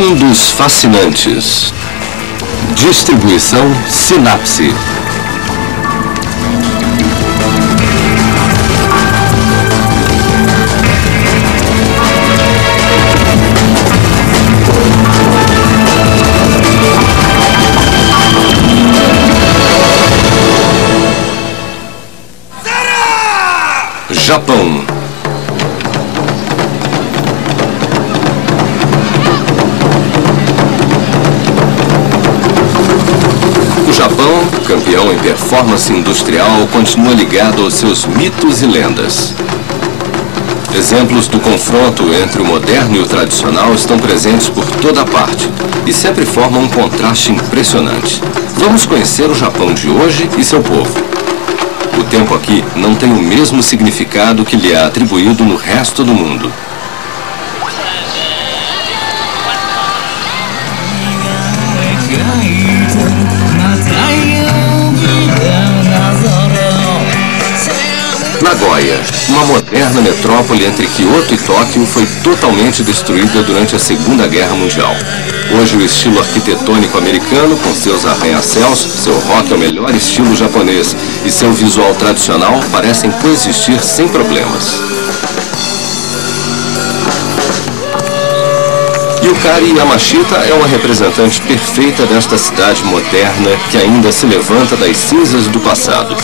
Mundos fascinantes. Distribuição Sinapse. Japão. O Japão, campeão em performance industrial, continua ligado aos seus mitos e lendas. Exemplos do confronto entre o moderno e o tradicional estão presentes por toda parte e sempre formam um contraste impressionante. Vamos conhecer o Japão de hoje e seu povo. O tempo aqui não tem o mesmo significado que lhe é atribuído no resto do mundo. Nagoya, uma moderna metrópole entre Kyoto e Tóquio, foi totalmente destruída durante a Segunda Guerra Mundial. Hoje o estilo arquitetônico americano, com seus arranha-céus, seu rock é o melhor estilo japonês e seu visual tradicional parecem coexistir sem problemas. Yukari Yamashita é uma representante perfeita desta cidade moderna que ainda se levanta das cinzas do passado.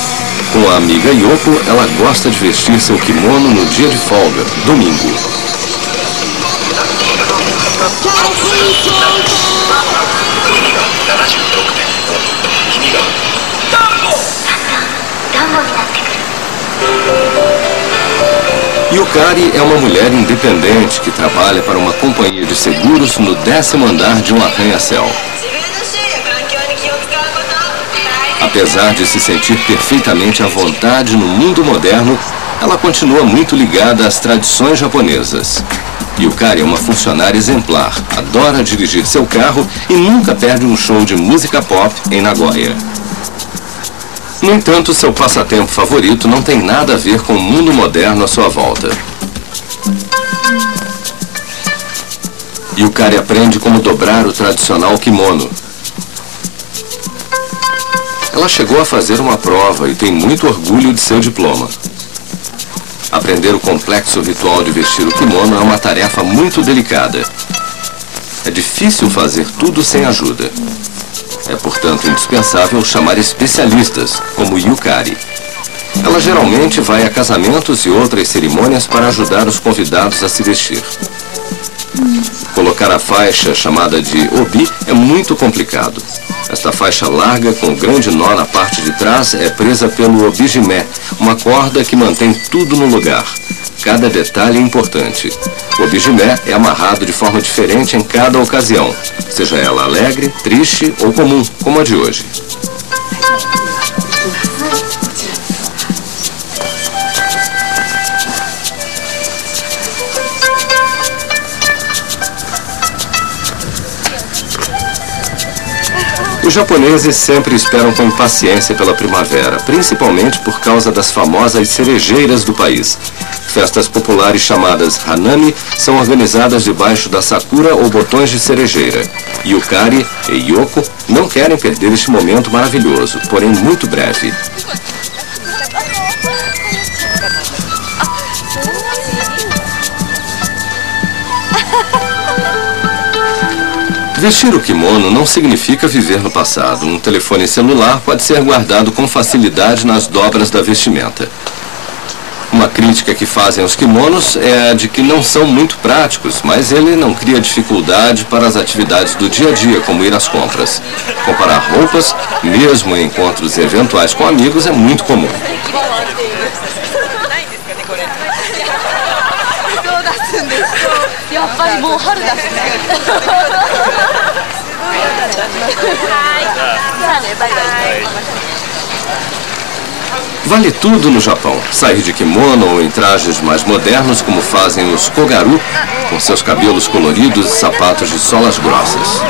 Com a amiga Yoko, ela gosta de vestir seu kimono no dia de folga, domingo. Yukari é uma mulher independente que trabalha para uma companhia de seguros no 10º andar de um arranha-céu. Apesar de se sentir perfeitamente à vontade no mundo moderno, ela continua muito ligada às tradições japonesas. Yukari é uma funcionária exemplar, adora dirigir seu carro e nunca perde um show de música pop em Nagoya. No entanto, seu passatempo favorito não tem nada a ver com o mundo moderno à sua volta. Yukari aprende como dobrar o tradicional kimono. Ela chegou a fazer uma prova e tem muito orgulho de seu diploma. Aprender o complexo ritual de vestir o kimono é uma tarefa muito delicada. É difícil fazer tudo sem ajuda. É, portanto, indispensável chamar especialistas, como Yukari. Ela geralmente vai a casamentos e outras cerimônias para ajudar os convidados a se vestir. Colocar a faixa, chamada de obi, é muito complicado. Esta faixa larga, com grande nó na parte de trás, é presa pelo obijimé, uma corda que mantém tudo no lugar. Cada detalhe é importante. O obijimé é amarrado de forma diferente em cada ocasião, seja ela alegre, triste ou comum, como a de hoje. Os japoneses sempre esperam com impaciência pela primavera, principalmente por causa das famosas cerejeiras do país. Festas populares chamadas Hanami são organizadas debaixo da sakura ou botões de cerejeira. Yukari e Yoko não querem perder este momento maravilhoso, porém muito breve. Vestir o kimono não significa viver no passado. Um telefone celular pode ser guardado com facilidade nas dobras da vestimenta. Uma crítica que fazem aos kimonos é a de que não são muito práticos, mas ele não cria dificuldade para as atividades do dia a dia, como ir às compras. Comparar roupas, mesmo em encontros eventuais com amigos, é muito comum. Vale tudo no Japão. Sair de kimono ou em trajes mais modernos, como fazem os kogaru, com seus cabelos coloridos e sapatos de solas grossas.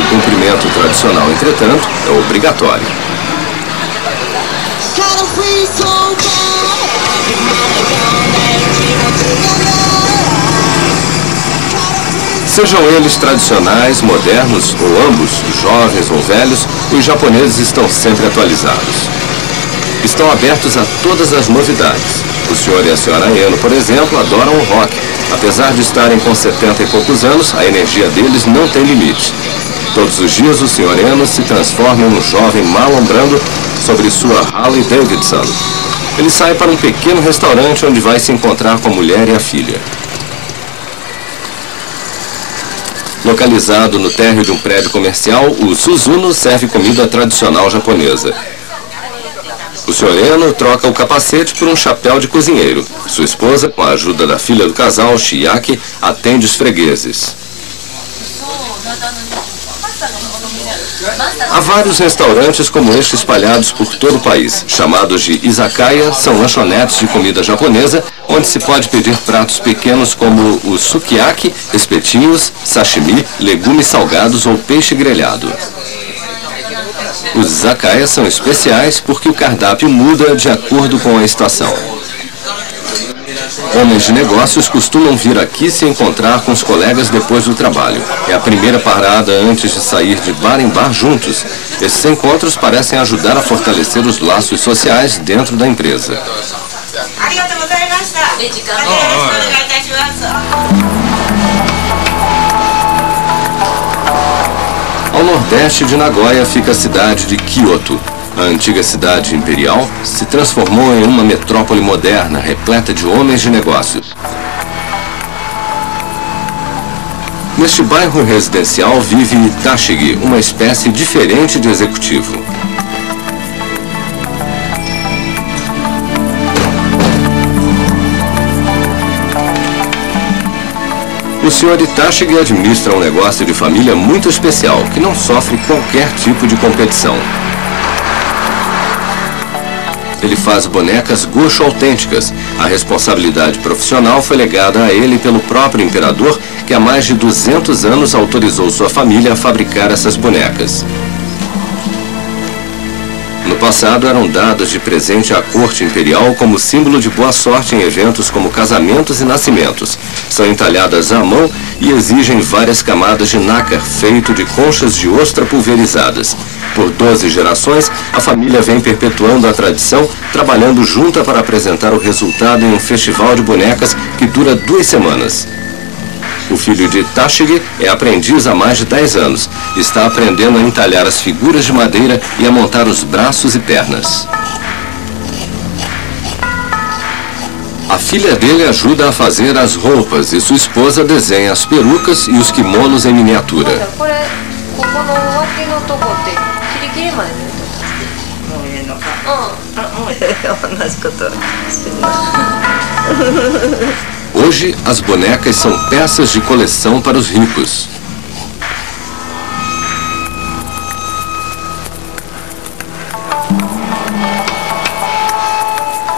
O cumprimento tradicional, entretanto, é obrigatório. Sejam eles tradicionais, modernos ou ambos, jovens ou velhos, os japoneses estão sempre atualizados. Estão abertos a todas as novidades. O senhor e a senhora Eno, por exemplo, adoram o rock. Apesar de estarem com 70 e poucos anos, a energia deles não tem limite. Todos os dias o senhor Eno se transforma em um jovem malombrando sobre sua Harley Davidson. Ele sai para um pequeno restaurante onde vai se encontrar com a mulher e a filha. Localizado no térreo de um prédio comercial, o Suzuno serve comida tradicional japonesa. O senhor Eno troca o capacete por um chapéu de cozinheiro. Sua esposa, com a ajuda da filha do casal, Chiaki, atende os fregueses. Há vários restaurantes como este espalhados por todo o país. Chamados de izakaya, são lanchonetes de comida japonesa, onde se pode pedir pratos pequenos como o sukiyaki, espetinhos, sashimi, legumes salgados ou peixe grelhado. Os izakayas são especiais porque o cardápio muda de acordo com a estação. Homens de negócios costumam vir aqui se encontrar com os colegas depois do trabalho. É a primeira parada antes de sair de bar em bar juntos. Esses encontros parecem ajudar a fortalecer os laços sociais dentro da empresa. Ao nordeste de Nagoya fica a cidade de Kyoto. A antiga cidade imperial se transformou em uma metrópole moderna, repleta de homens de negócios. Neste bairro residencial vive Tashigi, uma espécie diferente de executivo. O Sr. Tashigi administra um negócio de família muito especial, que não sofre qualquer tipo de competição. Ele faz bonecas Gosho autênticas. A responsabilidade profissional foi legada a ele pelo próprio imperador, que há mais de 200 anos autorizou sua família a fabricar essas bonecas. No passado eram dadas de presente à corte imperial como símbolo de boa sorte em eventos como casamentos e nascimentos. São entalhadas à mão e exigem várias camadas de nácar feito de conchas de ostra pulverizadas. Por 12 gerações, a família vem perpetuando a tradição, trabalhando junta para apresentar o resultado em um festival de bonecas que dura 2 semanas. O filho de Tashigi é aprendiz há mais de 10 anos. Está aprendendo a entalhar as figuras de madeira e a montar os braços e pernas. A filha dele ajuda a fazer as roupas e sua esposa desenha as perucas e os kimonos em miniatura. Hoje, as bonecas são peças de coleção para os ricos.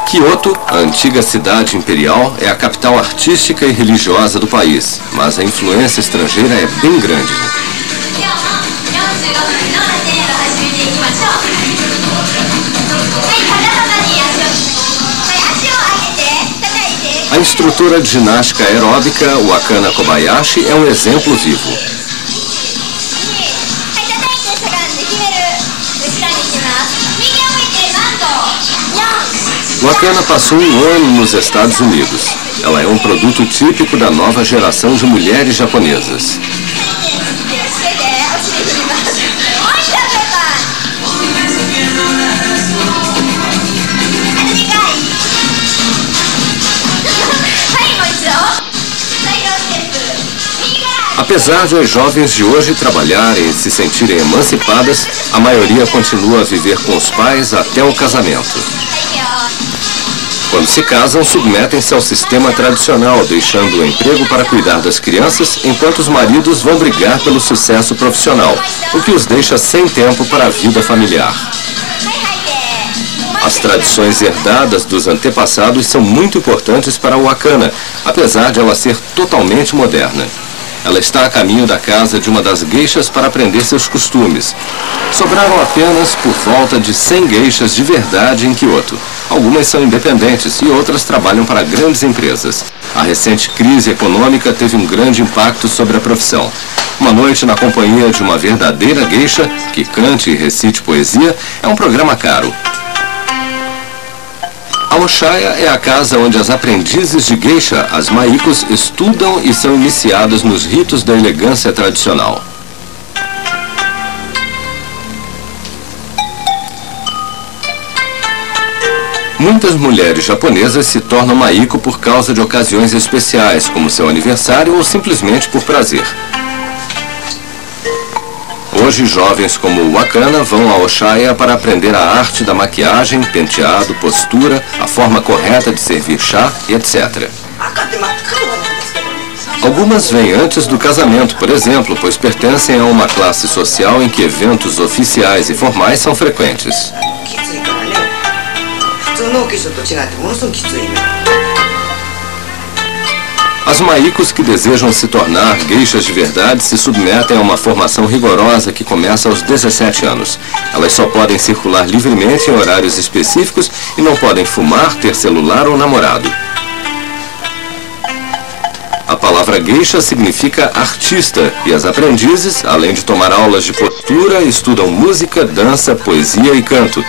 Kyoto, a antiga cidade imperial, é a capital artística e religiosa do país, mas a influência estrangeira é bem grande. A instrutora de ginástica aeróbica, Wakana Kobayashi, é um exemplo vivo. Wakana passou 1 ano nos Estados Unidos. Ela é um produto típico da nova geração de mulheres japonesas. Apesar de as jovens de hoje trabalharem e se sentirem emancipadas, a maioria continua a viver com os pais até o casamento. Quando se casam, submetem-se ao sistema tradicional, deixando o emprego para cuidar das crianças, enquanto os maridos vão brigar pelo sucesso profissional, o que os deixa sem tempo para a vida familiar. As tradições herdadas dos antepassados são muito importantes para a Wakana, apesar de ela ser totalmente moderna. Ela está a caminho da casa de uma das geishas para aprender seus costumes. Sobraram apenas por volta de 100 geishas de verdade em Kyoto. Algumas são independentes e outras trabalham para grandes empresas. A recente crise econômica teve um grande impacto sobre a profissão. Uma noite na companhia de uma verdadeira geisha, que cante e recite poesia, é um programa caro. A Oshaya é a casa onde as aprendizes de geisha, as maikos, estudam e são iniciadas nos ritos da elegância tradicional. Muitas mulheres japonesas se tornam maiko por causa de ocasiões especiais, como seu aniversário ou simplesmente por prazer. Hoje, jovens como Wakana vão a Oshaya para aprender a arte da maquiagem, penteado, postura, a forma correta de servir chá e etc. Algumas vêm antes do casamento, por exemplo, pois pertencem a uma classe social em que eventos oficiais e formais são frequentes. As maikos que desejam se tornar geishas de verdade se submetem a uma formação rigorosa que começa aos 17 anos. Elas só podem circular livremente em horários específicos e não podem fumar, ter celular ou namorado. A palavra geisha significa artista e as aprendizes, além de tomar aulas de postura, estudam música, dança, poesia e canto.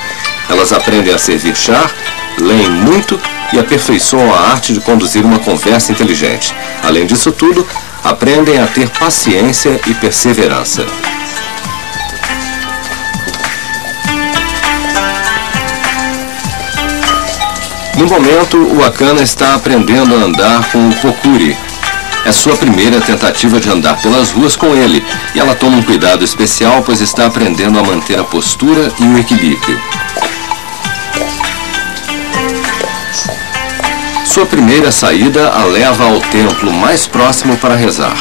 Elas aprendem a servir chá, leem muito e aperfeiçoam a arte de conduzir uma conversa inteligente. Além disso tudo, aprendem a ter paciência e perseverança. No momento, o Wakana está aprendendo a andar com o Kokuri. É sua primeira tentativa de andar pelas ruas com ele, e ela toma um cuidado especial, pois está aprendendo a manter a postura e o equilíbrio. Sua primeira saída a leva ao templo mais próximo para rezar.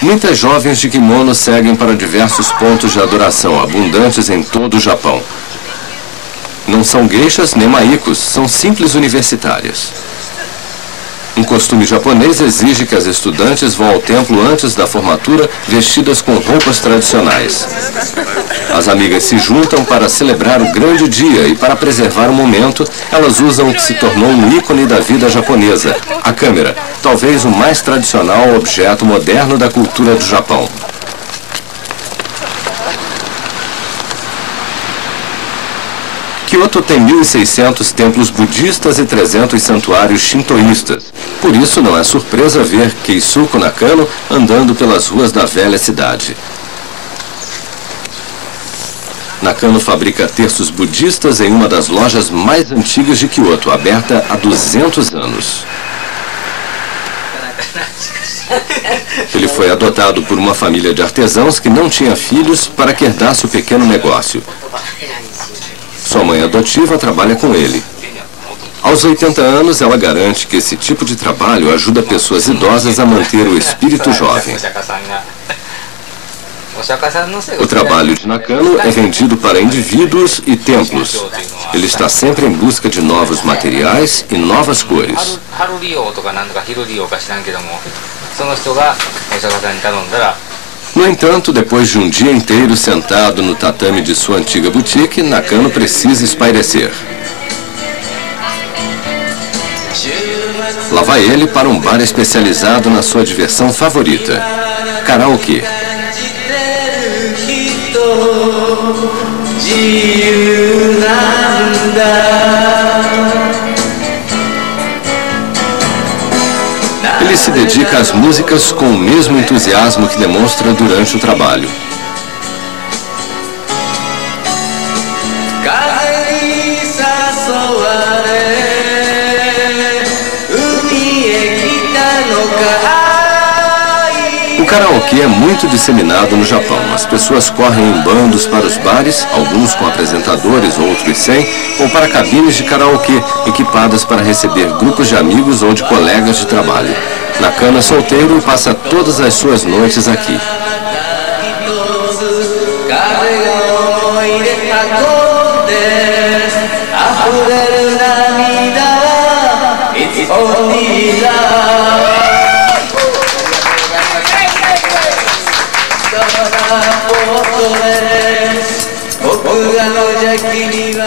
Muitas jovens de kimono seguem para diversos pontos de adoração, abundantes em todo o Japão. Não são geishas nem maikos, são simples universitárias. Um costume japonês exige que as estudantes vão ao templo antes da formatura vestidas com roupas tradicionais. As amigas se juntam para celebrar o grande dia e, para preservar o momento, elas usam o que se tornou um ícone da vida japonesa, a câmera, talvez o mais tradicional objeto moderno da cultura do Japão. Kyoto tem 1.600 templos budistas e 300 santuários shintoístas. Por isso, não é surpresa ver Keisuke Nakano andando pelas ruas da velha cidade. Nakano fabrica terços budistas em uma das lojas mais antigas de Kyoto, aberta há 200 anos. Ele foi adotado por uma família de artesãos que não tinha filhos para que herdasse o pequeno negócio. Sua mãe adotiva trabalha com ele. Aos 80 anos, ela garante que esse tipo de trabalho ajuda pessoas idosas a manter o espírito jovem. O trabalho de Nakano é vendido para indivíduos e templos. Ele está sempre em busca de novos materiais e novas cores. No entanto, depois de um dia inteiro sentado no tatame de sua antiga boutique, Nakano precisa espairecer. Lá vai ele para um bar especializado na sua diversão favorita, karaokê. Ele se dedica às músicas com o mesmo entusiasmo que demonstra durante o trabalho. O karaokê é muito disseminado no Japão. As pessoas correm em bandos para os bares, alguns com apresentadores, outros sem, ou para cabines de karaokê, equipadas para receber grupos de amigos ou de colegas de trabalho. Nakano é solteiro e passa todas as suas noites aqui.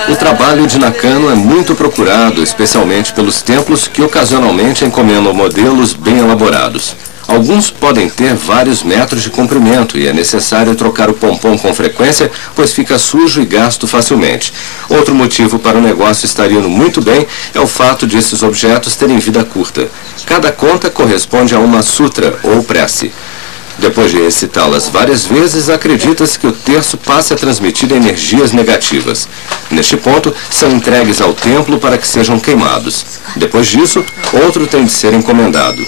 O trabalho de Nakano é muito procurado, especialmente pelos templos que ocasionalmente encomendam modelos bem elaborados. Alguns podem ter vários metros de comprimento e é necessário trocar o pompom com frequência, pois fica sujo e gasto facilmente. Outro motivo para o negócio estar indo muito bem é o fato de esses objetos terem vida curta. Cada conta corresponde a uma sutra ou prece. Depois de recitá-las várias vezes, acredita-se que o terço passe a transmitir energias negativas. Neste ponto, são entregues ao templo para que sejam queimados. Depois disso, outro tem de ser encomendado.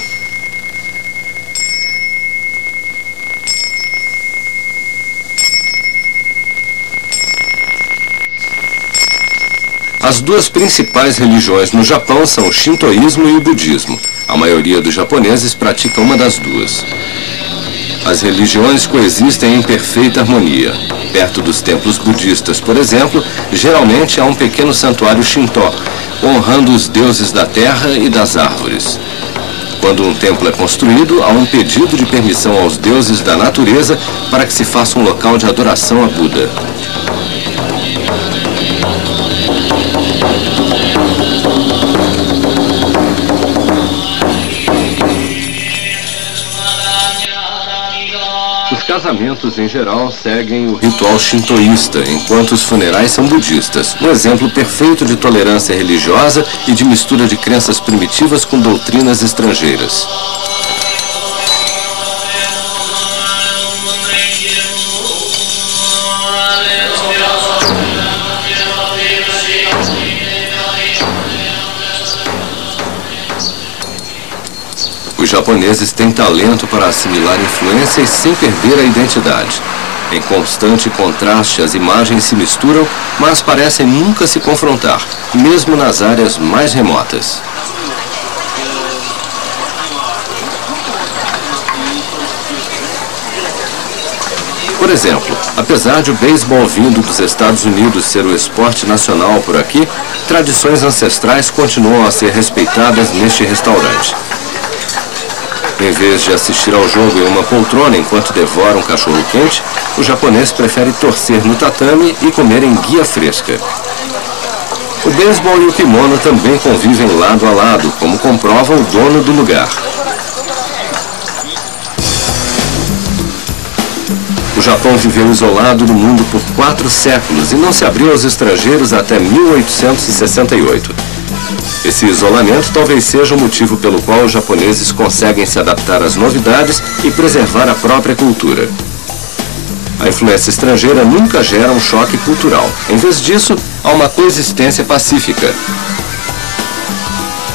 As duas principais religiões no Japão são o shintoísmo e o budismo. A maioria dos japoneses pratica uma das duas. As religiões coexistem em perfeita harmonia. Perto dos templos budistas, por exemplo, geralmente há um pequeno santuário Shinto, honrando os deuses da terra e das árvores. Quando um templo é construído, há um pedido de permissão aos deuses da natureza para que se faça um local de adoração a Buda. Os casamentos, em geral, seguem o ritual shintoísta, enquanto os funerais são budistas. Um exemplo perfeito de tolerância religiosa e de mistura de crenças primitivas com doutrinas estrangeiras. Os japoneses têm talento para assimilar influências sem perder a identidade. Em constante contraste, as imagens se misturam, mas parecem nunca se confrontar, mesmo nas áreas mais remotas. Por exemplo, apesar de o beisebol vindo dos Estados Unidos ser o esporte nacional por aqui, tradições ancestrais continuam a ser respeitadas neste restaurante. Em vez de assistir ao jogo em uma poltrona enquanto devora um cachorro quente, o japonês prefere torcer no tatame e comer em guia fresca. O beisebol e o kimono também convivem lado a lado, como comprova o dono do lugar. O Japão viveu isolado do mundo por 4 séculos e não se abriu aos estrangeiros até 1868. Esse isolamento talvez seja o motivo pelo qual os japoneses conseguem se adaptar às novidades e preservar a própria cultura. A influência estrangeira nunca gera um choque cultural. Em vez disso, há uma coexistência pacífica.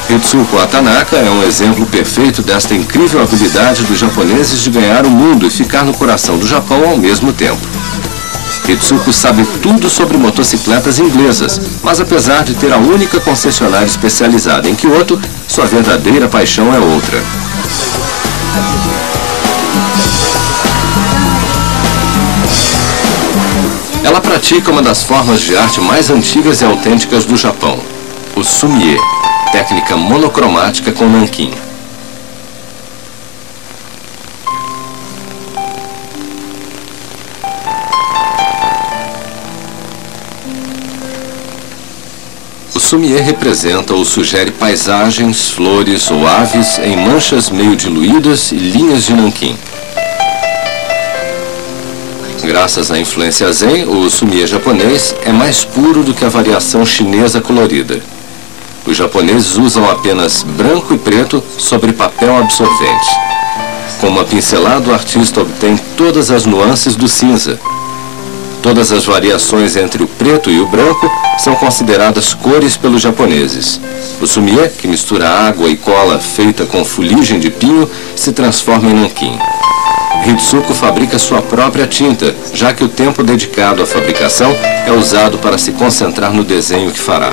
Hitsuko Tanaka é um exemplo perfeito desta incrível habilidade dos japoneses de ganhar o mundo e ficar no coração do Japão ao mesmo tempo. Hitsuko sabe tudo sobre motocicletas inglesas, mas apesar de ter a única concessionária especializada em Kyoto, sua verdadeira paixão é outra. Ela pratica uma das formas de arte mais antigas e autênticas do Japão, o sumie, técnica monocromática com nanquim. O sumie representa ou sugere paisagens, flores ou aves em manchas meio diluídas e linhas de nanquim. Graças à influência zen, o sumie japonês é mais puro do que a variação chinesa colorida. Os japoneses usam apenas branco e preto sobre papel absorvente. Com uma pincelada, o artista obtém todas as nuances do cinza. Todas as variações entre o preto e o branco são consideradas cores pelos japoneses. O sumie, que mistura água e cola feita com fuligem de pinho, se transforma em nanquim. Hitsuko fabrica sua própria tinta, já que o tempo dedicado à fabricação é usado para se concentrar no desenho que fará.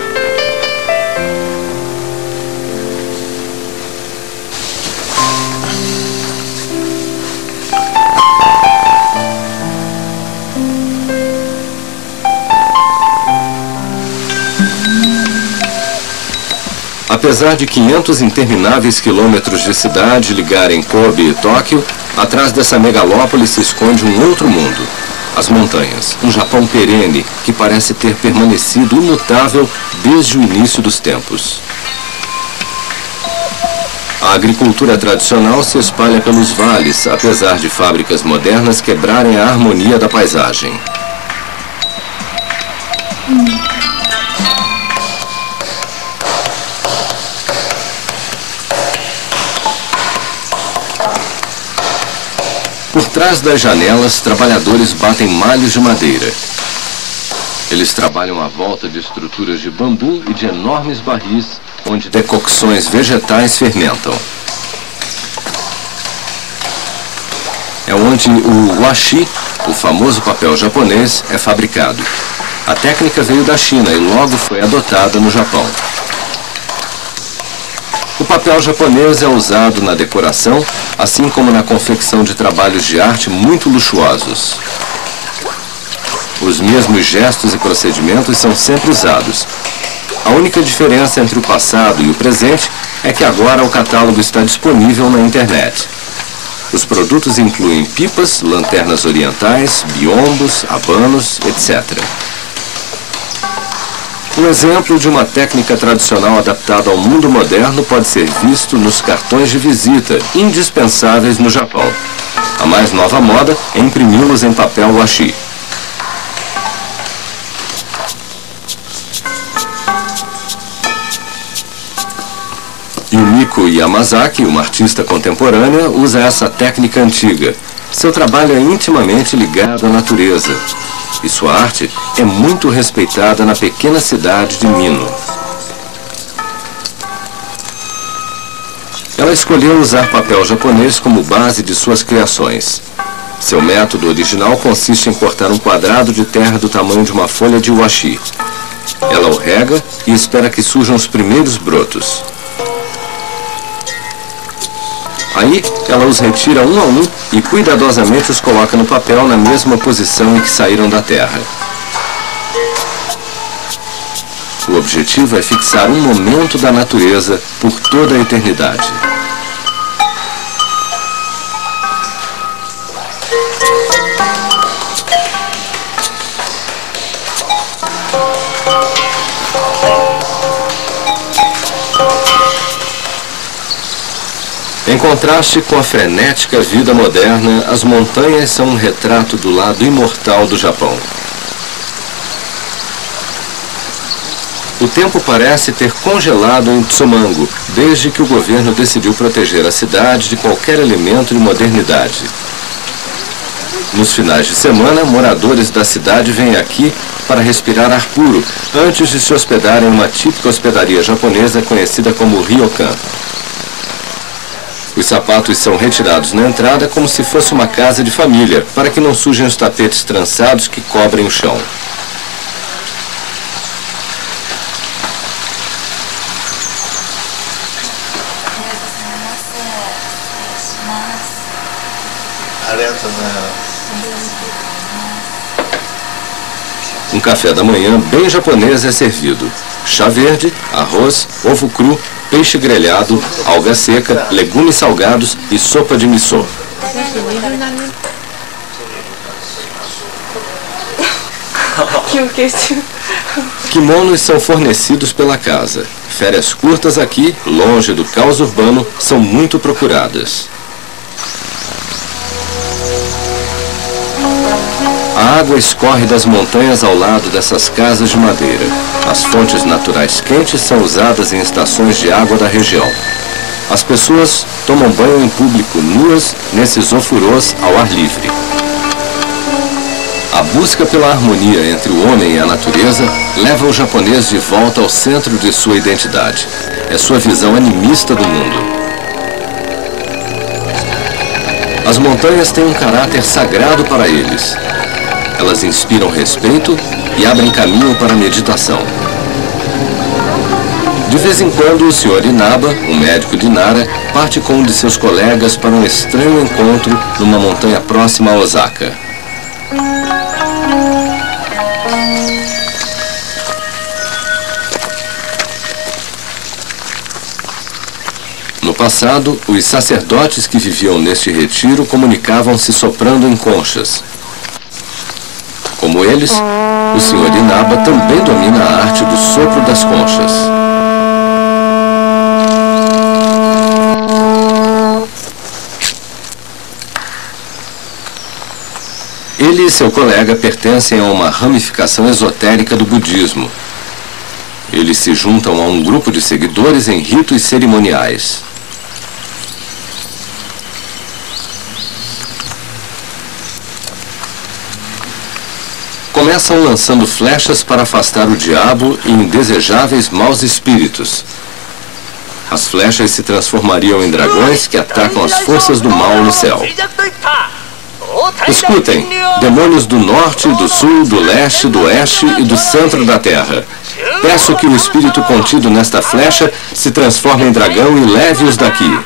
Apesar de 500 intermináveis quilômetros de cidade ligarem Kobe e Tóquio, atrás dessa megalópole se esconde um outro mundo. As montanhas, um Japão perene que parece ter permanecido imutável desde o início dos tempos. A agricultura tradicional se espalha pelos vales, apesar de fábricas modernas quebrarem a harmonia da paisagem. Por trás das janelas, trabalhadores batem malhos de madeira. Eles trabalham à volta de estruturas de bambu e de enormes barris, onde decocções vegetais fermentam. É onde o washi, o famoso papel japonês, é fabricado. A técnica veio da China e logo foi adotada no Japão. O papel japonês é usado na decoração, assim como na confecção de trabalhos de arte muito luxuosos. Os mesmos gestos e procedimentos são sempre usados. A única diferença entre o passado e o presente é que agora o catálogo está disponível na internet. Os produtos incluem pipas, lanternas orientais, biombos, abanos, etc. Um exemplo de uma técnica tradicional adaptada ao mundo moderno pode ser visto nos cartões de visita, indispensáveis no Japão. A mais nova moda é imprimi-los em papel washi. Yumiko Yamazaki, uma artista contemporânea, usa essa técnica antiga. Seu trabalho é intimamente ligado à natureza. E sua arte é muito respeitada na pequena cidade de Mino. Ela escolheu usar papel japonês como base de suas criações. Seu método original consiste em cortar um quadrado de terra do tamanho de uma folha de washi. Ela o rega e espera que surjam os primeiros brotos. Aí, ela os retira um a um e cuidadosamente os coloca no papel na mesma posição em que saíram da terra. O objetivo é fixar um momento da natureza por toda a eternidade. Em contraste com a frenética vida moderna, as montanhas são um retrato do lado imortal do Japão. O tempo parece ter congelado em Tsumango, desde que o governo decidiu proteger a cidade de qualquer elemento de modernidade. Nos finais de semana, moradores da cidade vêm aqui para respirar ar puro, antes de se hospedarem em uma típica hospedaria japonesa conhecida como ryokan. Os sapatos são retirados na entrada como se fosse uma casa de família, para que não sujem os tapetes trançados que cobrem o chão. Um café da manhã bem japonês é servido. Chá verde, arroz, ovo cru, peixe grelhado, alga seca, legumes salgados e sopa de miso. Kimonos são fornecidos pela casa. Férias curtas aqui, longe do caos urbano, são muito procuradas. A água escorre das montanhas ao lado dessas casas de madeira. As fontes naturais quentes são usadas em estações de água da região. As pessoas tomam banho em público nuas nesses ofurôs ao ar livre. A busca pela harmonia entre o homem e a natureza leva o japonês de volta ao centro de sua identidade. É sua visão animista do mundo. As montanhas têm um caráter sagrado para eles. Elas inspiram respeito e abrem caminho para a meditação. De vez em quando, o Sr. Inaba, um médico de Nara, parte com um de seus colegas para um estranho encontro numa montanha próxima a Osaka. passado, os sacerdotes que viviam neste retiro comunicavam-se soprando em conchas. Como eles, o Sr. Inaba também domina a arte do sopro das conchas. Ele e seu colega pertencem a uma ramificação esotérica do budismo. Eles se juntam a um grupo de seguidores em ritos cerimoniais. Começam lançando flechas para afastar o diabo e indesejáveis maus espíritos. As flechas se transformariam em dragões que atacam as forças do mal no céu. Escutem, demônios do norte, do sul, do leste, do oeste e do centro da terra. Peço que o espírito contido nesta flecha se transforme em dragão e leve-os daqui.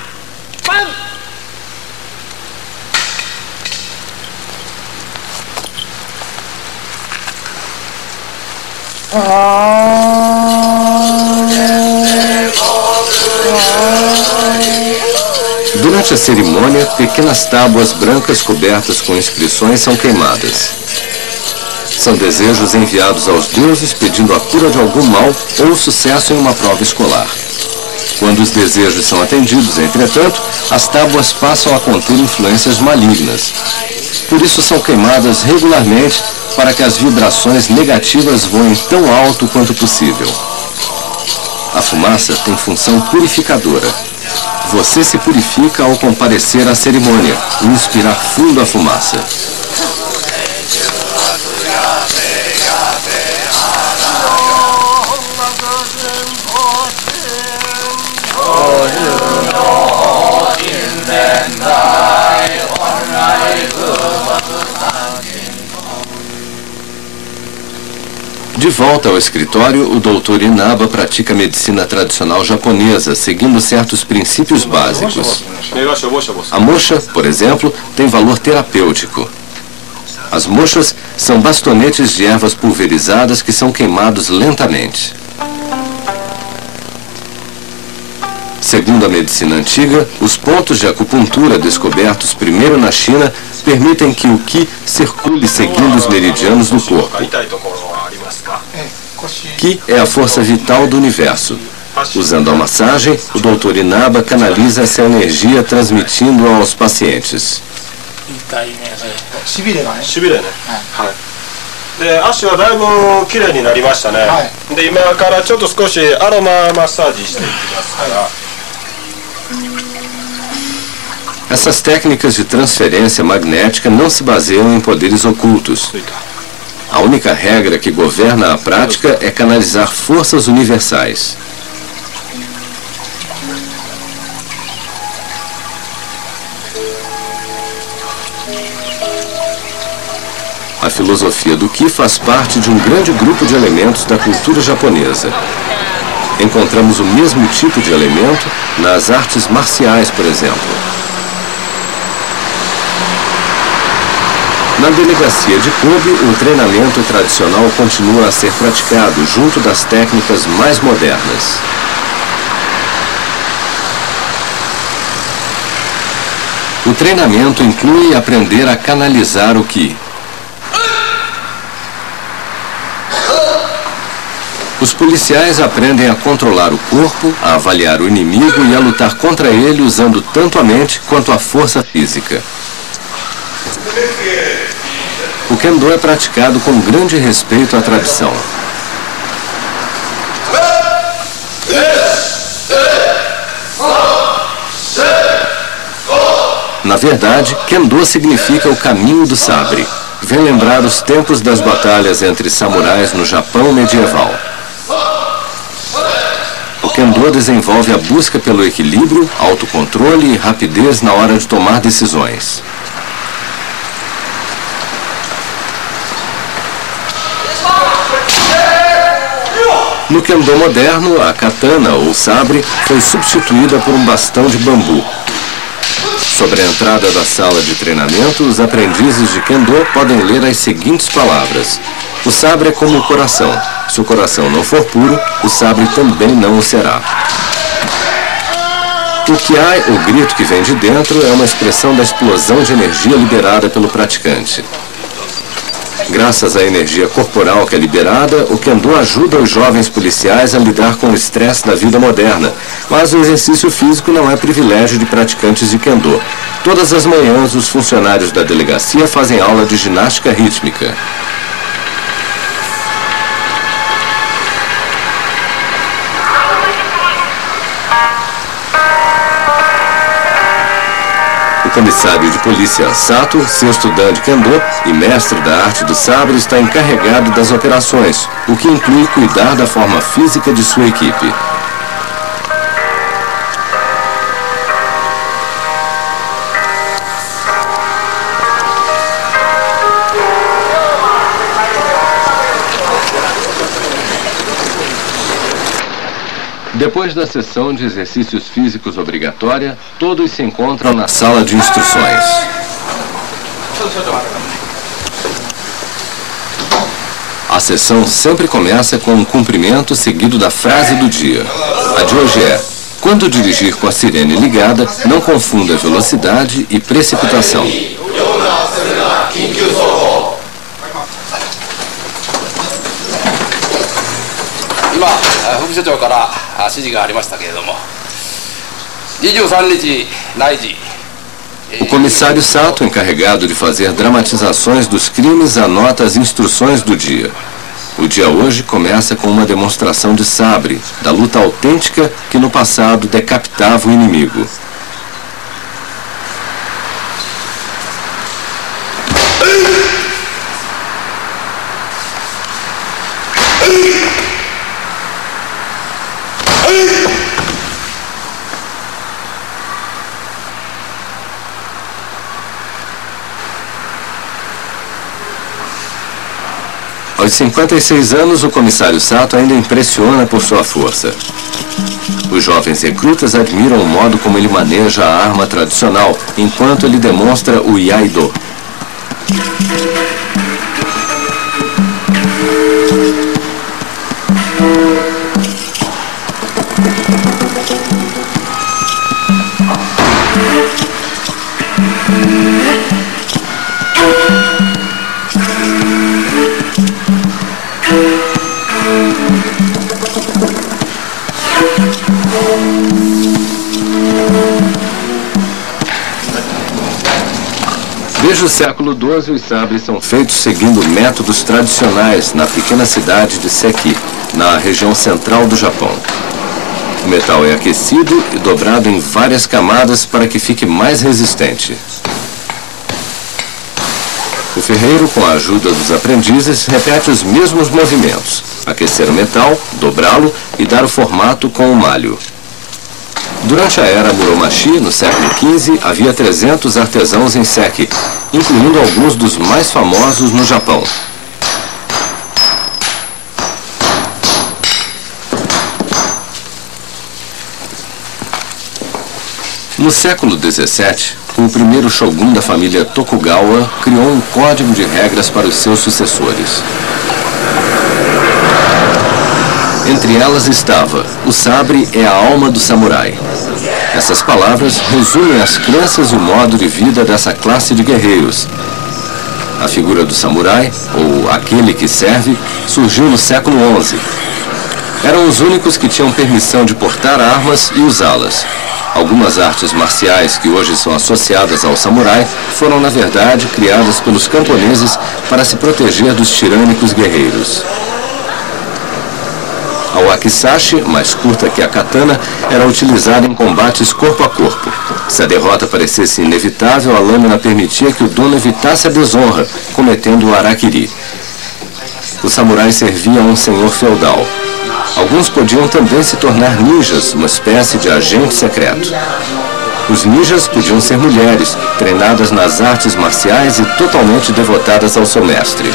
Durante a cerimônia, pequenas tábuas brancas cobertas com inscrições são queimadas. São desejos enviados aos deuses pedindo a cura de algum mal ou sucesso em uma prova escolar. Quando os desejos são atendidos, entretanto, as tábuas passam a conter influências malignas. Por isso são queimadas regularmente para que as vibrações negativas voem tão alto quanto possível. A fumaça tem função purificadora. Você se purifica ao comparecer à cerimônia e inspirar fundo a fumaça. De volta ao escritório, o Dr. Inaba pratica medicina tradicional japonesa, seguindo certos princípios básicos. A mocha, por exemplo, tem valor terapêutico. As mochas são bastonetes de ervas pulverizadas que são queimados lentamente. Segundo a medicina antiga, os pontos de acupuntura descobertos primeiro na China permitem que o Qi circule seguindo os meridianos do corpo. Qi é a força vital do universo. Usando a massagem, o Dr. Inaba canaliza essa energia transmitindo-a aos pacientes. 足はだいぶきれいになりましたね。で、今からちょっと少しアロママッサージしていきますから。 Essas técnicas de transferência magnética não se baseiam em poderes ocultos. A única regra que governa a prática é canalizar forças universais. A filosofia do Qi faz parte de um grande grupo de elementos da cultura japonesa. Encontramos o mesmo tipo de elemento nas artes marciais, por exemplo. Na delegacia de Kobe, o treinamento tradicional continua a ser praticado junto das técnicas mais modernas. O treinamento inclui aprender a canalizar o Qi. Os policiais aprendem a controlar o corpo, a avaliar o inimigo e a lutar contra ele usando tanto a mente quanto a força física. O Kendo é praticado com grande respeito à tradição. Na verdade, Kendo significa o caminho do sabre. Vem lembrar os tempos das batalhas entre samurais no Japão medieval. O Kendo desenvolve a busca pelo equilíbrio, autocontrole e rapidez na hora de tomar decisões. No Kendo moderno, a katana ou sabre foi substituída por um bastão de bambu. Sobre a entrada da sala de treinamento, os aprendizes de Kendo podem ler as seguintes palavras: o sabre é como o coração. Se o coração não for puro, o sabre também não o será. O Kiai, o grito que vem de dentro, é uma expressão da explosão de energia liberada pelo praticante. Graças à energia corporal que é liberada, o Kendo ajuda os jovens policiais a lidar com o estresse da vida moderna. Mas o exercício físico não é privilégio de praticantes de Kendo. Todas as manhãs, os funcionários da delegacia fazem aula de ginástica rítmica. O comissário de polícia Sato, sexto dan de Kendo e mestre da arte do sabre, está encarregado das operações, o que inclui cuidar da forma física de sua equipe. Depois da sessão de exercícios físicos obrigatória, todos se encontram na sala de instruções. A sessão sempre começa com um cumprimento seguido da frase do dia. A de hoje é: quando dirigir com a sirene ligada, não confunda velocidade e precipitação. O comissário Sato, encarregado de fazer dramatizações dos crimes, anota as instruções do dia. O dia hoje começa com uma demonstração de sabre, da luta autêntica que no passado decapitava o inimigo. Aos 56 anos, o comissário Sato ainda impressiona por sua força. Os jovens recrutas admiram o modo como ele maneja a arma tradicional, enquanto ele demonstra o Iaido. Desde o século XII, os sabres são feitos seguindo métodos tradicionais na pequena cidade de Seki, na região central do Japão. O metal é aquecido e dobrado em várias camadas para que fique mais resistente. O ferreiro, com a ajuda dos aprendizes, repete os mesmos movimentos: aquecer o metal, dobrá-lo e dar o formato com o malho. Durante a era Muromachi, no século XV, havia 300 artesãos em Seki, incluindo alguns dos mais famosos no Japão. No século XVII, o primeiro shogun da família Tokugawa criou um código de regras para os seus sucessores. Entre elas estava: o sabre é a alma do samurai. Essas palavras resumem as crenças e o modo de vida dessa classe de guerreiros. A figura do samurai, ou aquele que serve, surgiu no século XI. Eram os únicos que tinham permissão de portar armas e usá-las. Algumas artes marciais que hoje são associadas ao samurai foram, na verdade, criadas pelos camponeses para se proteger dos tirânicos guerreiros. A wakizashi, mais curta que a katana, era utilizada em combates corpo a corpo. Se a derrota parecesse inevitável, a lâmina permitia que o dono evitasse a desonra, cometendo o harakiri. Os samurais serviam a um senhor feudal. Alguns podiam também se tornar ninjas, uma espécie de agente secreto. Os ninjas podiam ser mulheres, treinadas nas artes marciais e totalmente devotadas ao seu mestre.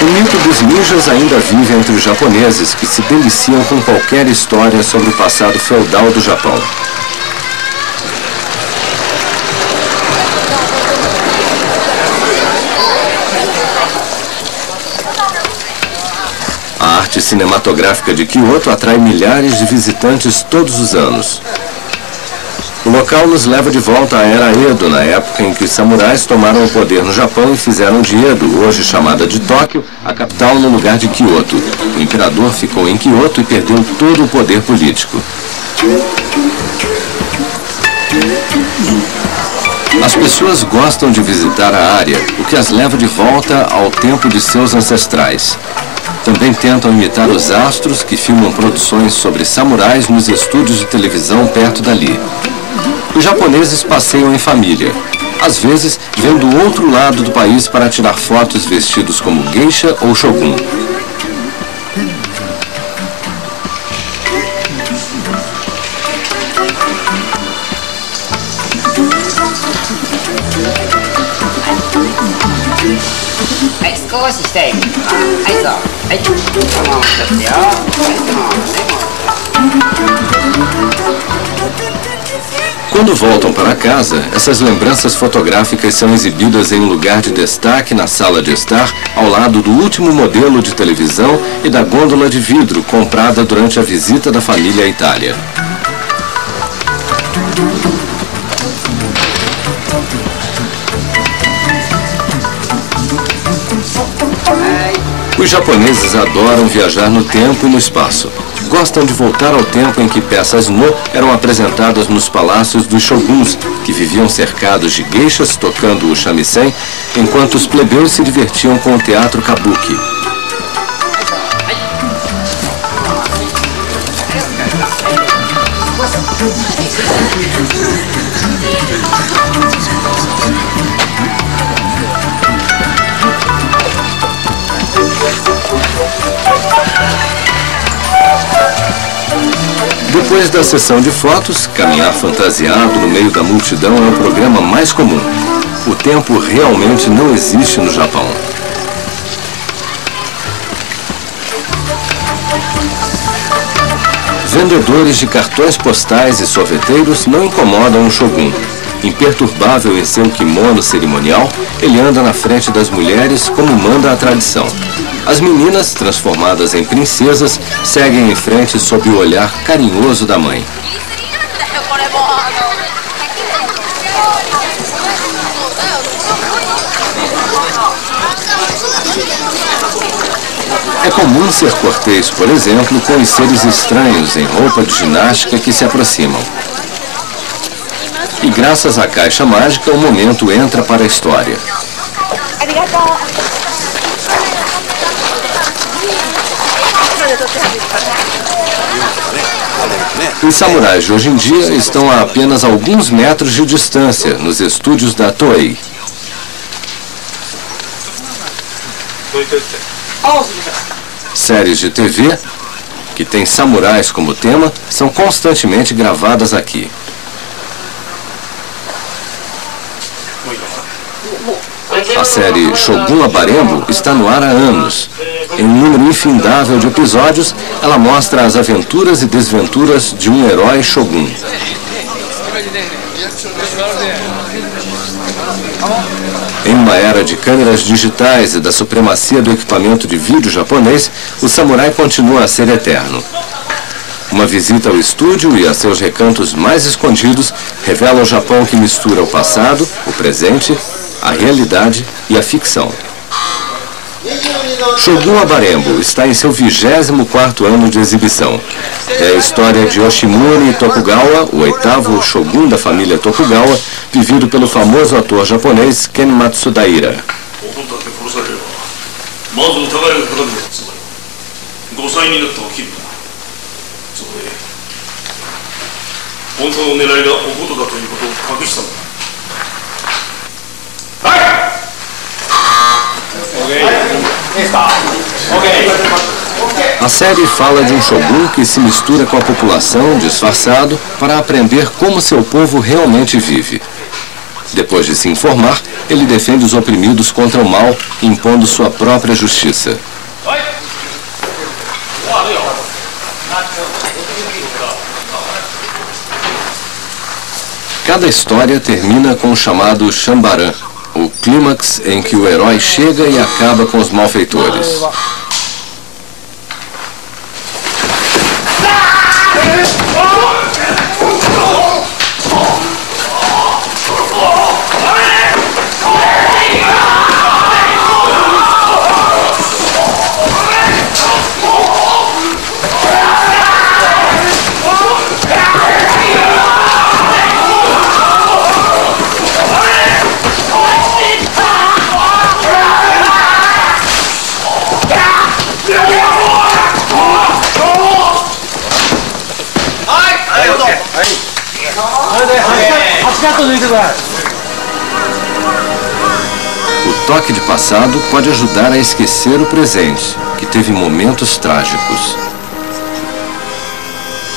O mito dos ninjas ainda vive entre os japoneses, que se deliciam com qualquer história sobre o passado feudal do Japão. A arte cinematográfica de Kyoto atrai milhares de visitantes todos os anos. O local nos leva de volta à era Edo, na época em que os samurais tomaram o poder no Japão e fizeram de Edo, hoje chamada de Tóquio, a capital no lugar de Kyoto. O imperador ficou em Kyoto e perdeu todo o poder político. As pessoas gostam de visitar a área, o que as leva de volta ao tempo de seus ancestrais. Também tentam imitar os astros que filmam produções sobre samurais nos estúdios de televisão perto dali. Os japoneses passeiam em família. Às vezes, vêm do outro lado do país para tirar fotos vestidos como geisha ou shogun. Quando voltam para casa, essas lembranças fotográficas são exibidas em um lugar de destaque na sala de estar, ao lado do último modelo de televisão e da gôndola de vidro comprada durante a visita da família à Itália. Os japoneses adoram viajar no tempo e no espaço. Gostam de voltar ao tempo em que peças no eram apresentadas nos palácios dos shoguns, que viviam cercados de geishas tocando o shamisen, enquanto os plebeus se divertiam com o teatro kabuki. Depois da sessão de fotos, caminhar fantasiado no meio da multidão é o programa mais comum. O tempo realmente não existe no Japão. Vendedores de cartões postais e sorveteiros não incomodam o shogun. Imperturbável em seu kimono cerimonial, ele anda na frente das mulheres como manda a tradição. As meninas, transformadas em princesas, seguem em frente sob o olhar carinhoso da mãe. É comum ser cortês, por exemplo, com os seres estranhos em roupa de ginástica que se aproximam. E graças à caixa mágica, o momento entra para a história. Os samurais de hoje em dia estão a apenas alguns metros de distância, nos estúdios da Toei. Séries de TV, que têm samurais como tema, são constantemente gravadas aqui. A série Shogun Abarembo está no ar há anos. Em um número infindável de episódios, ela mostra as aventuras e desventuras de um herói shogun. Em uma era de câmeras digitais e da supremacia do equipamento de vídeo japonês, o samurai continua a ser eterno. Uma visita ao estúdio e a seus recantos mais escondidos revela o Japão que mistura o passado, o presente, a realidade e a ficção. Shogun Abarembo está em seu 24º ano de exibição. É a história de Yoshimune Tokugawa, o 8º shogun da família Tokugawa, vivido pelo famoso ator japonês Ken Matsudaira. A série fala de um shogun que se mistura com a população, disfarçado, para aprender como seu povo realmente vive. Depois de se informar, ele defende os oprimidos contra o mal, impondo sua própria justiça. Cada história termina com o chamado Shambaran, o clímax em que o herói chega e acaba com os malfeitores. O toque de passado pode ajudar a esquecer o presente, que teve momentos trágicos.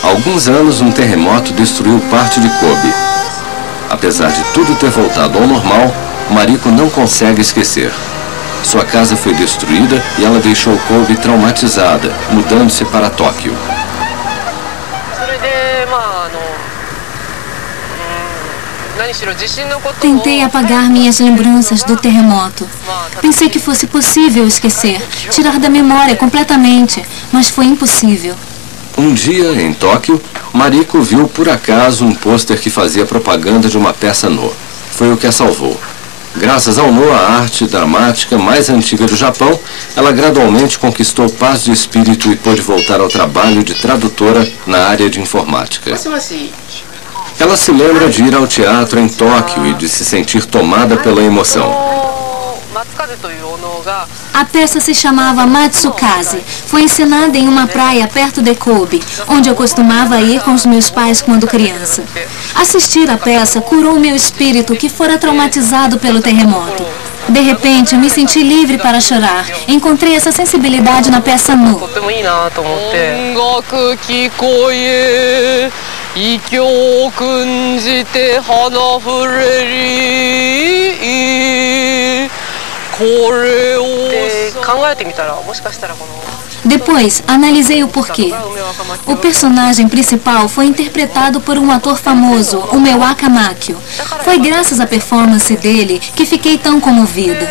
Há alguns anos, um terremoto destruiu parte de Kobe. Apesar de tudo ter voltado ao normal, Mariko não consegue esquecer. Sua casa foi destruída e ela deixou Kobe traumatizada, mudando-se para Tóquio. Tentei apagar minhas lembranças do terremoto. Pensei que fosse possível esquecer, tirar da memória completamente, mas foi impossível. Um dia, em Tóquio, Mariko viu por acaso um pôster que fazia propaganda de uma peça Noh. Foi o que a salvou. Graças ao Noh, a arte dramática mais antiga do Japão, ela gradualmente conquistou paz de espírito e pôde voltar ao trabalho de tradutora na área de informática. Ela se lembra de ir ao teatro em Tóquio e de se sentir tomada pela emoção. A peça se chamava Matsukaze. Foi encenada em uma praia perto de Kobe, onde eu costumava ir com os meus pais quando criança. Assistir a peça curou meu espírito, que fora traumatizado pelo terremoto. De repente, me senti livre para chorar. Encontrei essa sensibilidade na peça Noh. Depois, analisei o porquê. O personagem principal foi interpretado por um ator famoso, o Umewaka Makio. Foi graças à performance dele que fiquei tão comovida.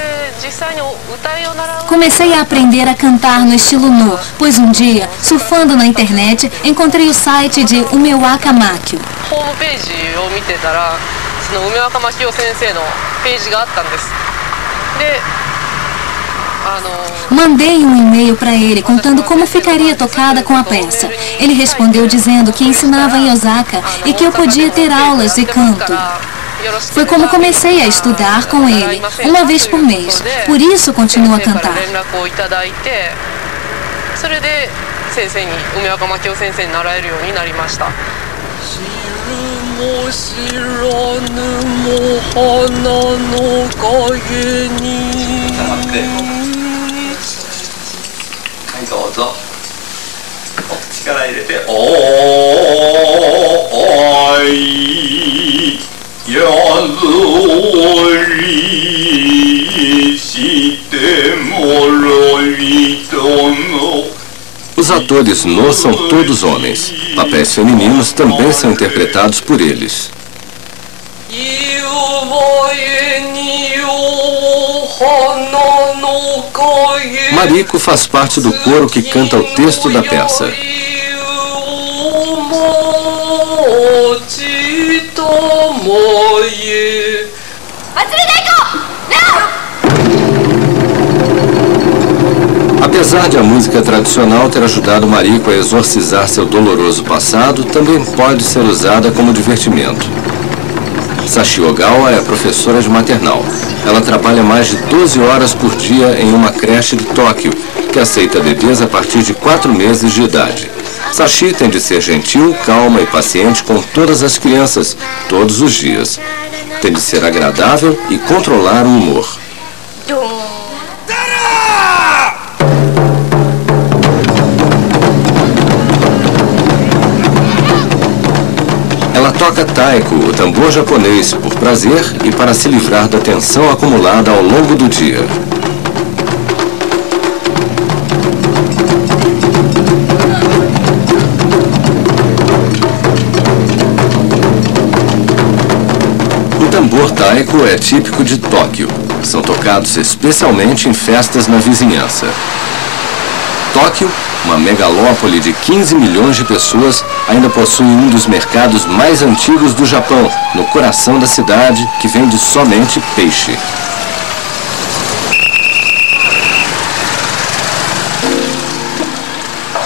Comecei a aprender a cantar no estilo Noh, pois um dia, surfando na internet, encontrei o site de Umewaka Makio. Mandei um e-mail para ele contando como ficaria tocada com a peça. Ele respondeu dizendo que ensinava em Osaka e que eu podia ter aulas de canto. Foi como comecei a estudar com ele, uma vez por mês. Por isso continuo a cantar. Os atores Noh são todos homens. Papéis femininos também são interpretados por eles. Mariko faz parte do coro que canta o texto da peça. Apesar de a música tradicional ter ajudado Mariko a exorcizar seu doloroso passado, também pode ser usada como divertimento. Sashi Ogawa é professora de maternal. Ela trabalha mais de 12 horas por dia em uma creche de Tóquio, que aceita bebês a partir de 4 meses de idade. Sashi tem de ser gentil, calma e paciente com todas as crianças, todos os dias. Tem de ser agradável e controlar o humor. Ela toca taiko, o tambor japonês, por prazer e para se livrar da tensão acumulada ao longo do dia. O tambor taiko é típico de Tóquio. São tocados especialmente em festas na vizinhança. Tóquio, uma megalópole de 15 milhões de pessoas, ainda possui um dos mercados mais antigos do Japão, no coração da cidade, que vende somente peixe.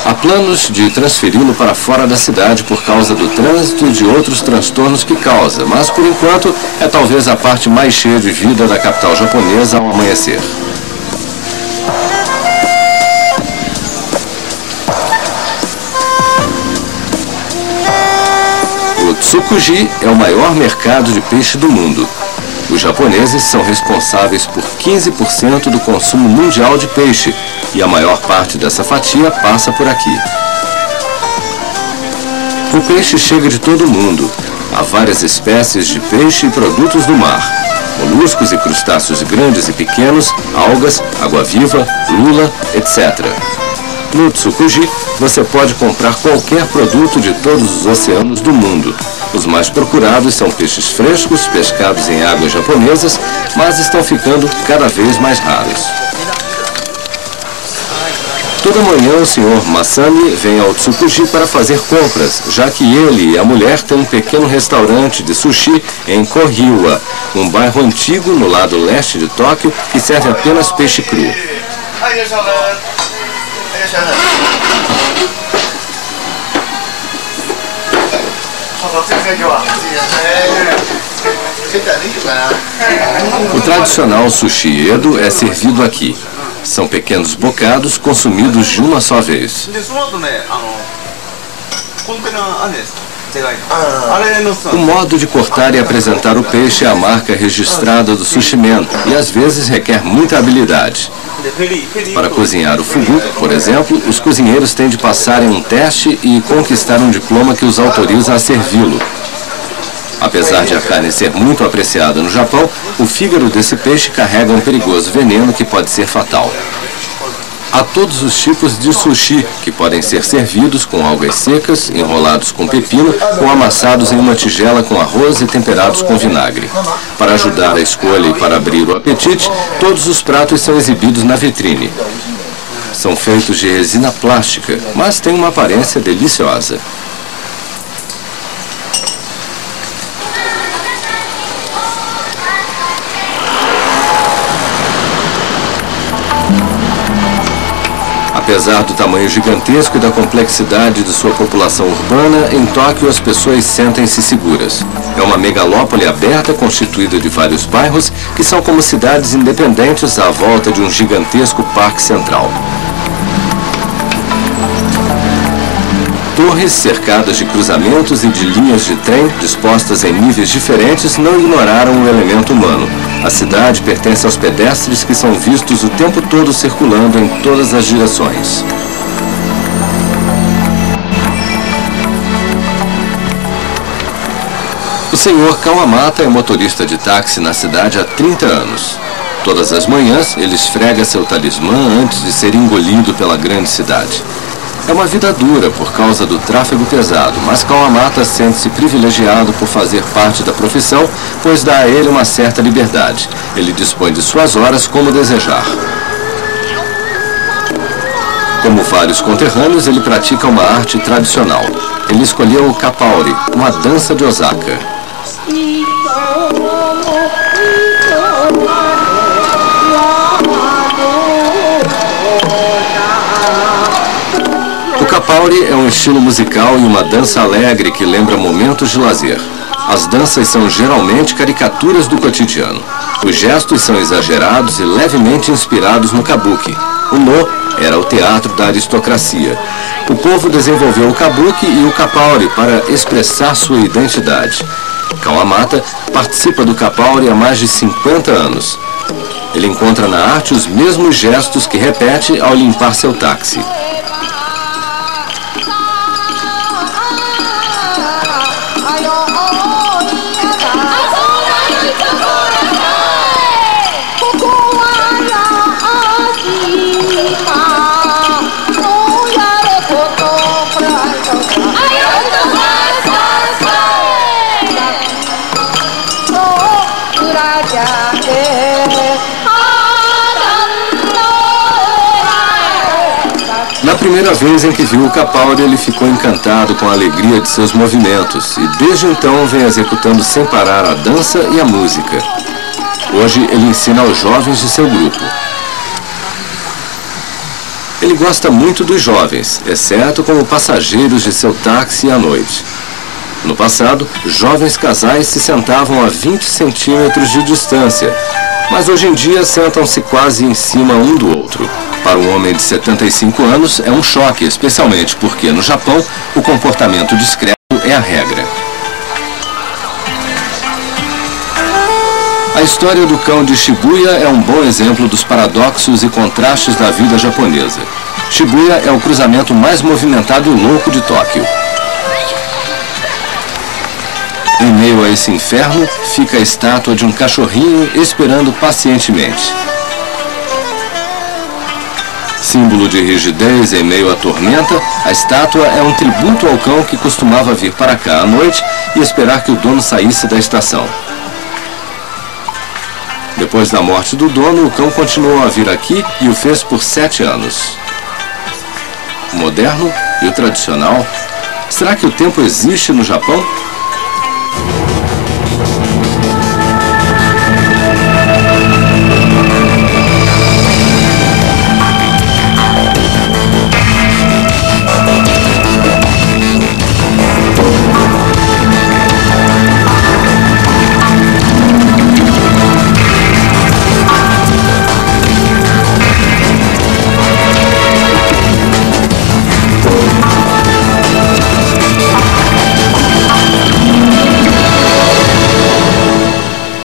Há planos de transferi-lo para fora da cidade por causa do trânsito e de outros transtornos que causa, mas por enquanto é talvez a parte mais cheia de vida da capital japonesa ao amanhecer. O Tsukuji é o maior mercado de peixe do mundo. Os japoneses são responsáveis por 15% do consumo mundial de peixe e a maior parte dessa fatia passa por aqui. O peixe chega de todo o mundo. Há várias espécies de peixe e produtos do mar. Moluscos e crustáceos grandes e pequenos, algas, água-viva, lula, etc. No Tsukuji, você pode comprar qualquer produto de todos os oceanos do mundo. Os mais procurados são peixes frescos, pescados em águas japonesas, mas estão ficando cada vez mais raros. Toda manhã o Sr. Masami vem ao Tsukuji para fazer compras, já que ele e a mulher têm um pequeno restaurante de sushi em Kohiwa, um bairro antigo no lado leste de Tóquio que serve apenas peixe cru. O tradicional sushi Edo é servido aqui. São pequenos bocados consumidos de uma só vez. O modo de cortar e apresentar o peixe é a marca registrada do Sushi Man e às vezes requer muita habilidade. Para cozinhar o fugu, por exemplo, os cozinheiros têm de passar em um teste e conquistar um diploma que os autoriza a servi-lo. Apesar de a carne ser muito apreciada no Japão, o fígado desse peixe carrega um perigoso veneno que pode ser fatal. Há todos os tipos de sushi, que podem ser servidos com algas secas, enrolados com pepino ou amassados em uma tigela com arroz e temperados com vinagre. Para ajudar a escolha e para abrir o apetite, todos os pratos são exibidos na vitrine. São feitos de resina plástica, mas têm uma aparência deliciosa. Apesar do tamanho gigantesco e da complexidade de sua população urbana, em Tóquio as pessoas sentem-se seguras. É uma megalópole aberta constituída de vários bairros que são como cidades independentes à volta de um gigantesco parque central. Torres cercadas de cruzamentos e de linhas de trem dispostas em níveis diferentes não ignoraram o elemento humano. A cidade pertence aos pedestres que são vistos o tempo todo circulando em todas as direções. O Sr. Kawamata é motorista de táxi na cidade há 30 anos. Todas as manhãs ele esfrega seu talismã antes de ser engolido pela grande cidade. É uma vida dura por causa do tráfego pesado, mas Kawamata sente-se privilegiado por fazer parte da profissão, pois dá a ele uma certa liberdade. Ele dispõe de suas horas como desejar. Como vários conterrâneos, ele pratica uma arte tradicional. Ele escolheu o Kappaori, uma dança de Osaka. O Kappaori é um estilo musical e uma dança alegre que lembra momentos de lazer. As danças são geralmente caricaturas do cotidiano. Os gestos são exagerados e levemente inspirados no kabuki. O no era o teatro da aristocracia. O povo desenvolveu o kabuki e o Kappaori para expressar sua identidade. Kawamata participa do Kappaori há mais de 50 anos. Ele encontra na arte os mesmos gestos que repete ao limpar seu táxi. Na primeira vez em que viu o Kappaori, ele ficou encantado com a alegria de seus movimentos e desde então vem executando sem parar a dança e a música. Hoje ele ensina aos jovens de seu grupo. Ele gosta muito dos jovens, exceto como passageiros de seu táxi à noite. No passado, jovens casais se sentavam a 20 centímetros de distância, mas hoje em dia sentam-se quase em cima um do outro. Para um homem de 75 anos é um choque, especialmente porque no Japão o comportamento discreto é a regra. A história do cão de Shibuya é um bom exemplo dos paradoxos e contrastes da vida japonesa. Shibuya é o cruzamento mais movimentado e louco de Tóquio. Em meio a esse inferno, fica a estátua de um cachorrinho esperando pacientemente. Símbolo de rigidez em meio à tormenta, a estátua é um tributo ao cão que costumava vir para cá à noite e esperar que o dono saísse da estação. Depois da morte do dono, o cão continuou a vir aqui e o fez por 7 anos. O moderno e o tradicional. Será que o tempo existe no Japão?